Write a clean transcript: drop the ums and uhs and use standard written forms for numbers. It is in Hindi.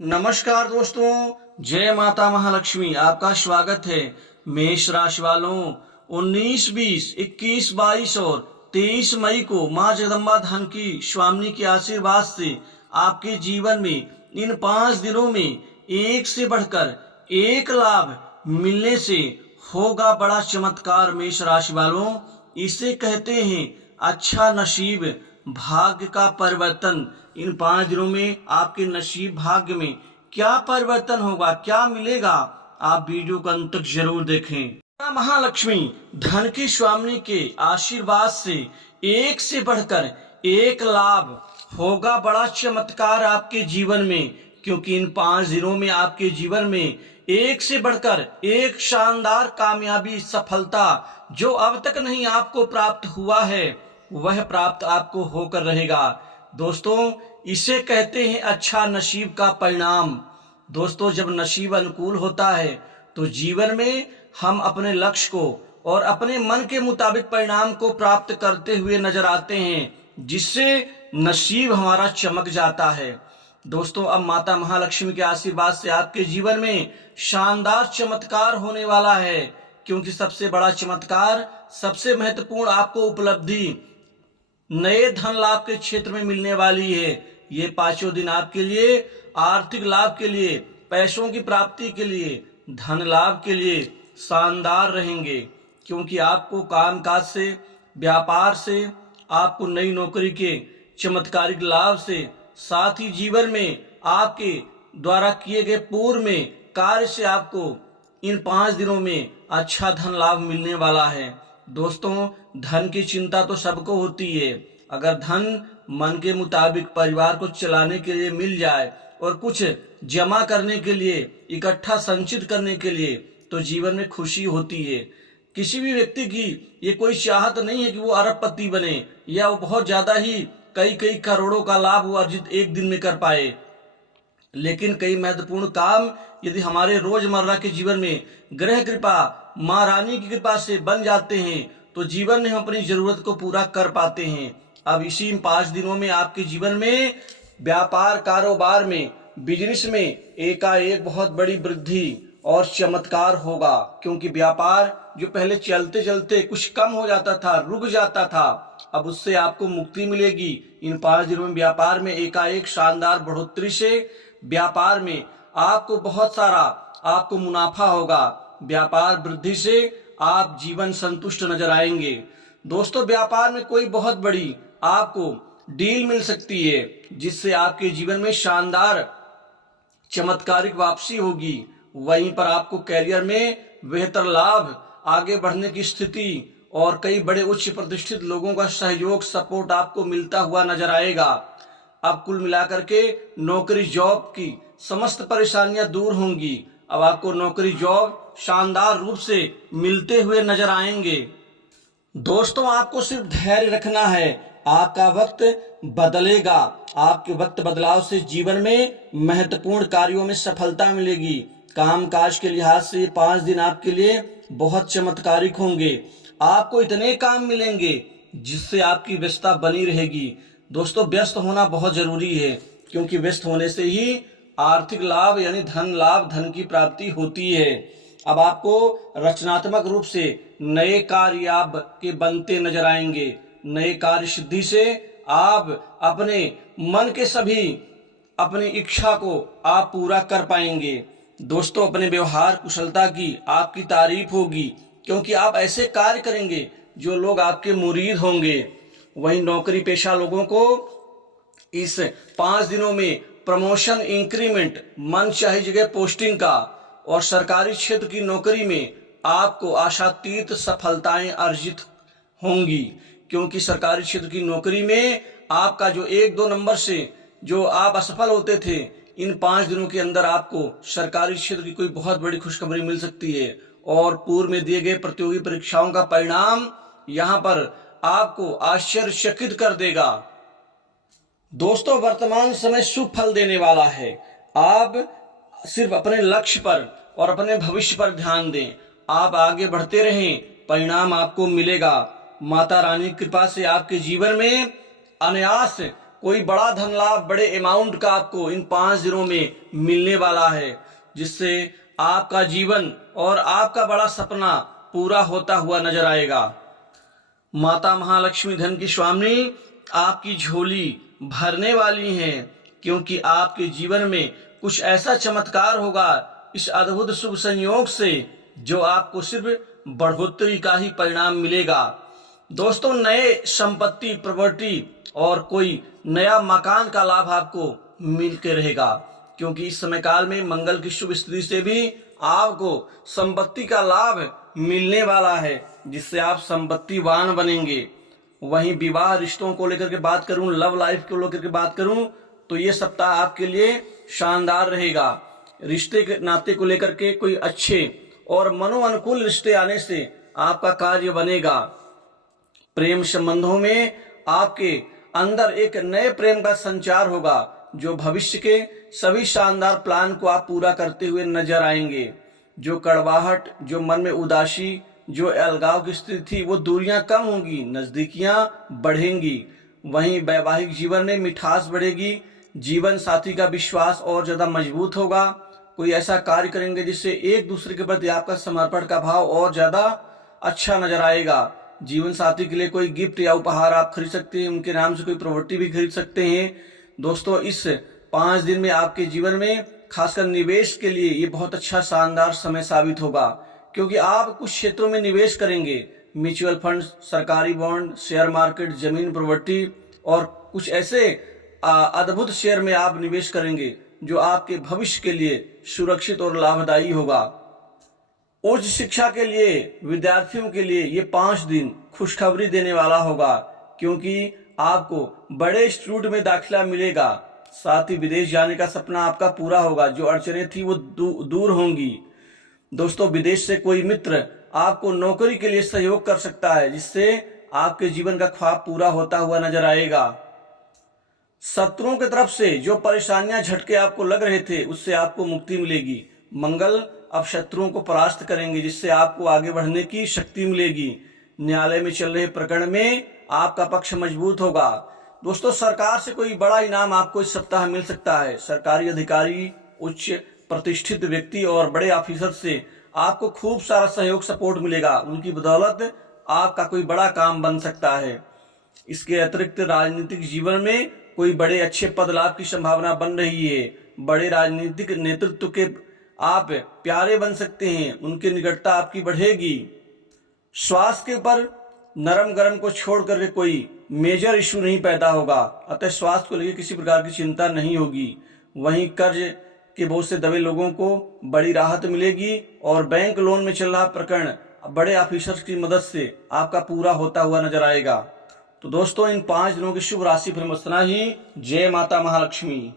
नमस्कार दोस्तों, जय माता महालक्ष्मी। आपका स्वागत है। मेष राशि वालों, 19, 20, 21, 22 और 23 मई को माँ जगदम्बा धन की स्वामिनी के आशीर्वाद से आपके जीवन में इन 5 दिनों में एक से बढ़कर एक लाभ मिलने से होगा बड़ा चमत्कार। मेष राशि वालों, इसे कहते हैं अच्छा नसीब, भाग्य का परिवर्तन। इन 5 दिनों में आपके नसीब भाग्य में क्या परिवर्तन होगा, क्या मिलेगा, आप वीडियो को अंत तक जरूर देखें। महालक्ष्मी धन की स्वामिनी के आशीर्वाद से एक से बढ़कर एक लाभ होगा बड़ा चमत्कार आपके जीवन में, क्योंकि इन 5 दिनों में आपके जीवन में एक से बढ़कर एक शानदार कामयाबी, सफलता जो अब तक नहीं आपको प्राप्त हुआ है वह प्राप्त आपको होकर रहेगा। दोस्तों, इसे कहते हैं अच्छा नसीब का परिणाम। दोस्तों, जब नसीब अनुकूल होता है तो जीवन में हम अपने लक्ष्य को और अपने मन के मुताबिक परिणाम को प्राप्त करते हुए नजर आते हैं, जिससे नसीब हमारा चमक जाता है। दोस्तों, अब माता महालक्ष्मी के आशीर्वाद से आपके जीवन में शानदार चमत्कार होने वाला है, क्योंकि सबसे बड़ा चमत्कार, सबसे महत्वपूर्ण आपको उपलब्धि नए धन लाभ के क्षेत्र में मिलने वाली है। ये 5 दिन आपके लिए आर्थिक लाभ के लिए, पैसों की प्राप्ति के लिए, धन लाभ के लिए शानदार रहेंगे, क्योंकि आपको कामकाज से, व्यापार से, आपको नई नौकरी के चमत्कारिक लाभ से, साथ ही जीवन में आपके द्वारा किए गए पूर्व में कार्य से आपको इन 5 दिनों में अच्छा धन लाभ मिलने वाला है। दोस्तों, धन की चिंता तो सबको होती है। अगर धन मन के मुताबिक परिवार को चलाने के लिए मिल जाए और कुछ जमा करने के लिए, इकट्ठा संचित करने के लिए, तो जीवन में खुशी होती है। किसी भी व्यक्ति की ये कोई चाहत नहीं है कि वो अरबपति बने या वो बहुत ज्यादा ही कई करोड़ों का लाभ वो अर्जित एक दिन में कर पाए, लेकिन कई महत्वपूर्ण काम यदि हमारे रोजमर्रा के जीवन में ग्रह कृपा, माँ रानी की कृपा से बन जाते हैं तो जीवन में हम अपनी जरूरत को पूरा कर पाते हैं। अब इसी 5 दिनों में आपके जीवन में व्यापार, कारोबार में, बिजनेस में एकाएक बहुत बड़ी वृद्धि और चमत्कार होगा, क्योंकि व्यापार जो पहले चलते चलते कुछ कम हो जाता था, रुक जाता था, अब उससे आपको मुक्ति मिलेगी। इन 5 दिनों में व्यापार में एकाएक शानदार बढ़ोतरी से व्यापार में आपको बहुत सारा आपको मुनाफा होगा। व्यापार वृद्धि से आप जीवन संतुष्ट नजर आएंगे। दोस्तों, व्यापार में कोई बहुत बड़ी आपको डील मिल सकती है, जिससे आपके जीवन में शानदार चमत्कारिक वापसी होगी। वहीं पर आपको कैरियर में बेहतर लाभ, आगे बढ़ने की स्थिति और कई बड़े उच्च प्रतिष्ठित लोगों का सहयोग, सपोर्ट आपको मिलता हुआ नजर आएगा। अब कुल मिलाकर के नौकरी, जॉब की समस्त परेशानियां दूर होंगी। अब आपको नौकरी, जॉब शानदार रूप से मिलते हुए नजर आएंगे। दोस्तों, आपको सिर्फ धैर्य रखना है, आपका वक्त बदलेगा। आपके वक्त बदलाव से जीवन में महत्वपूर्ण कार्यों में सफलता मिलेगी। कामकाज के लिहाज से 5 दिन आपके लिए बहुत चमत्कारिक होंगे। आपको इतने काम मिलेंगे जिससे आपकी व्यस्तता बनी रहेगी। दोस्तों, व्यस्त होना बहुत जरूरी है, क्योंकि व्यस्त होने से ही आर्थिक लाभ यानी धन लाभ, धन की प्राप्ति होती है। अब आपको रचनात्मक रूप से नए कार्य आपके बनते नजर आएंगे। नए कार्य सिद्धि से आप अपने मन के सभी अपनी इच्छा को आप पूरा कर पाएंगे। दोस्तों, अपने व्यवहार कुशलता की आपकी तारीफ होगी, क्योंकि आप ऐसे कार्य करेंगे जो लोग आपके मुरीद होंगे। वहीं नौकरी पेशा लोगों को इस 5 दिनों में प्रमोशन, इंक्रीमेंट, मन चाही जगह पोस्टिंग का और सरकारी क्षेत्र की नौकरी में आपको आशातीत सफलताएं अर्जित होंगी, क्योंकि सरकारी क्षेत्र की नौकरी में आपका जो 1-2 नंबर से जो आप असफल होते थे, इन 5 दिनों के अंदर आपको सरकारी क्षेत्र की कोई बहुत बड़ी खुशखबरी मिल सकती है और पूर्व में दिए गए प्रतियोगी परीक्षाओं का परिणाम यहाँ पर आपको आश्चर्यचकित कर देगा। दोस्तों, वर्तमान समय शुभ फल देने वाला है। आप सिर्फ अपने लक्ष्य पर और अपने भविष्य पर ध्यान दें। आप आगे बढ़ते रहें, परिणाम आपको मिलेगा। माता रानी की कृपा से आपके जीवन में अनायास कोई बड़ा धन लाभ, बड़े अमाउंट का आपको इन 5 दिनों में मिलने वाला है, जिससे आपका जीवन और आपका बड़ा सपना पूरा होता हुआ नजर आएगा। माता महालक्ष्मी धन की स्वामिनी आपकी झोली भरने वाली हैं, क्योंकि आपके जीवन में कुछ ऐसा चमत्कार होगा इस अद्भुत शुभ संयोग से, जो आपको सिर्फ बढ़ोतरी का ही परिणाम मिलेगा। दोस्तों, नए संपत्ति, प्रॉपर्टी और कोई नया मकान का लाभ आपको मिलते रहेगा, क्योंकि इस समय काल में मंगल की शुभ स्थिति से भी आपको संपत्ति का लाभ मिलने वाला है, जिससे आप संपत्तिवान बनेंगे। वहीं विवाह रिश्तों को लेकर के बात करूं, लव लाइफ को लेकर के बात करूं, तो ये सप्ताह आपके लिए शानदार रहेगा। रिश्ते के नाते को लेकर के कोई अच्छे और मनोअनुकूल रिश्ते आने से आपका कार्य बनेगा। प्रेम संबंधों में आपके अंदर एक नए प्रेम का संचार होगा, जो भविष्य के सभी शानदार प्लान को आप पूरा करते हुए नजर आएंगे। जो कड़वाहट, जो मन में उदासी, जो अलगाव की स्थिति थी, वो दूरियां कम होंगी, नजदीकियां बढ़ेंगी। वहीं वैवाहिक जीवन में मिठास बढ़ेगी, जीवन साथी का विश्वास और ज्यादा मजबूत होगा। कोई ऐसा कार्य करेंगे जिससे एक दूसरे के प्रति आपका समर्पण का भाव और ज्यादा अच्छा नजर आएगा। जीवन साथी के लिए कोई गिफ्ट या उपहार आप खरीद सकते हैं, उनके नाम से कोई प्रॉपर्टी भी खरीद सकते हैं। दोस्तों, इस 5 दिन में आपके जीवन में खासकर निवेश के लिए ये बहुत अच्छा शानदार समय साबित होगा, क्योंकि आप कुछ क्षेत्रों में निवेश करेंगे। म्यूचुअल फंड, सरकारी बॉन्ड, शेयर मार्केट, जमीन, प्रॉपर्टी और कुछ ऐसे अद्भुत शेयर में आप निवेश करेंगे जो आपके भविष्य के लिए सुरक्षित और लाभदायी होगा। उच्च शिक्षा के लिए विद्यार्थियों के लिए ये 5 दिन खुशखबरी देने वाला होगा, क्योंकि आपको बड़े इंस्टीट्यूट में दाखिला मिलेगा। साथ ही विदेश जाने का सपना आपका पूरा होगा, जो अड़चनें थी वो दूर होंगी। दोस्तों, विदेश से कोई मित्र आपको नौकरी के लिए सहयोग कर सकता है, जिससे आपके जीवन का ख्वाब पूरा होता हुआ नजर आएगा। शत्रुओं की तरफ से जो परेशानियां, झटके आपको लग रहे थे, उससे आपको मुक्ति मिलेगी। मंगल अब शत्रुओं को परास्त करेंगे, जिससे आपको आगे बढ़ने की शक्ति मिलेगी। न्यायालय में चल रहे प्रकरण में आपका पक्ष मजबूत होगा। दोस्तों, सरकार से कोई बड़ा इनाम आपको इस सप्ताह मिल सकता है। सरकारी अधिकारी, उच्च प्रतिष्ठित व्यक्ति और बड़े ऑफिसर से आपको खूब सारा सहयोग, सपोर्ट मिलेगा। उनकी बदौलत आपका कोई बड़ा काम बन सकता है। इसके अतिरिक्त राजनीतिक जीवन में कोई बड़े अच्छे पद लाभ की संभावना बन रही है। बड़े राजनीतिक नेतृत्व के आप प्यारे बन सकते हैं, उनकी निकटता आपकी बढ़ेगी। स्वास्थ्य के ऊपर नरम गरम को छोड़ करके कोई मेजर इशू नहीं पैदा होगा, अतः स्वास्थ्य को लेकर किसी प्रकार की चिंता नहीं होगी। वहीं कर्ज के बोझ से दबे लोगों को बड़ी राहत मिलेगी और बैंक लोन में चल रहा प्रकरण बड़े ऑफिसर्स की मदद से आपका पूरा होता हुआ नजर आएगा। तो दोस्तों, इन 5 दिनों की शुभ राशि फिर इतना ही। जय माता महालक्ष्मी।